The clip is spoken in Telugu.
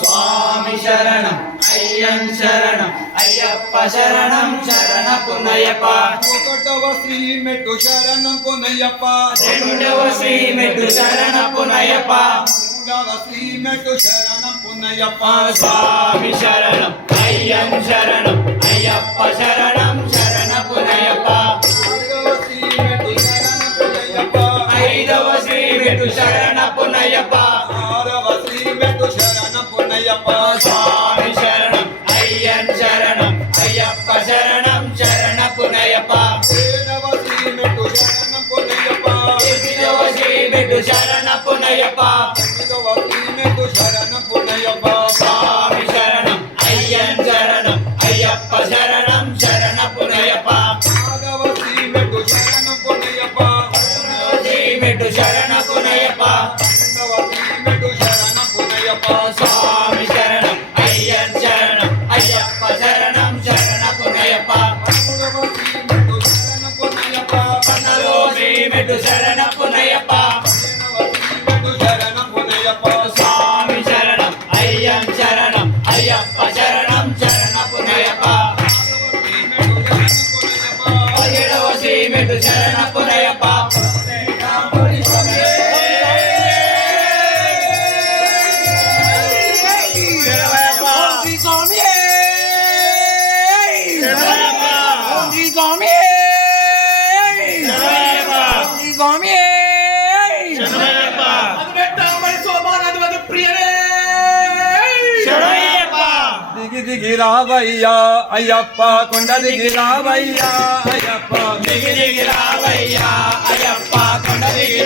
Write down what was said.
స్వామి శరణం అయ్యన్ శరణం అయ్యప్ప శరణం శరణ పునయ్యప్ప ఒకటవ శ్రీ మెట్టు శరణం పునయ్యప్ప రెండవ శ్రీ మెట్టు శరణ పునయ్యప్ప మూడవ శ్రీ మెట్టు శరణం పునయ్యప్ప స్వామి శరణం అయ్యన్ శరణం అయ్యప్ప శరణం శరణ పునయ్యప్ప నాలుగవ శ్రీ మెట్టు శరణం పునయ్యప్ప ఐదవ శ్రీ మెట్టు శరణ పునయ్యప్ప ఆరవ శ్రీ మెట్టు శరణం పునయ్యప్ప స్వామి శరణం అయ్యన్ శరణం అయ్యప్ప శరణం శరణ పునయ్యప్ప ఏడవ శ్రీ మెట్టు శరణం పునయ్యప్ప ఎనిమిదవ శ్రీ మెట్టు శరణ పునయ్యప్ప తొమ్మిదవ శ్రీ మెట్టు శరణం పునయ్యప్ప స్వామి శరణం అయ్యన్ శరణం అయ్యప్ప శరణం శరణ పునయ్యప్ప పదవ శ్రీ మెట్టు శరణం పునయ్యప్ప శ్రీ మెట్టు శరణ పునయ్యప్ప పన్నెండవ శ్రీ మెట్టు శరణం పునయ్యప్ప స్వామి శరణం అయ్యన్ శరణం అయ్యప్ప శరణం శరణ పునయ్యప్ప పదమూడవ శ్రీ మెట్టు శరణం పునయ్యప్ప పన్నలో శ్రీ మెట్టు శరణ పునయ్యప్ప పదిహేనవ శ్రీ మెట్టు శరణం పునయ్యప్ప స్వామి శరణం అయ్యన్ శరణం అయ్యప్ప శరణం శరణ పునయ్యప్ప పదిహేడవ శ్రీ మెట్టు శరణ పునయ్యప్ప దిగి రావయ్యా అయ్యప్ప కొండ దిగి రావయ్యా అయ్యప్ప దిగి దిగి రావయ్యా అయ్యప్ప కొండ దిగి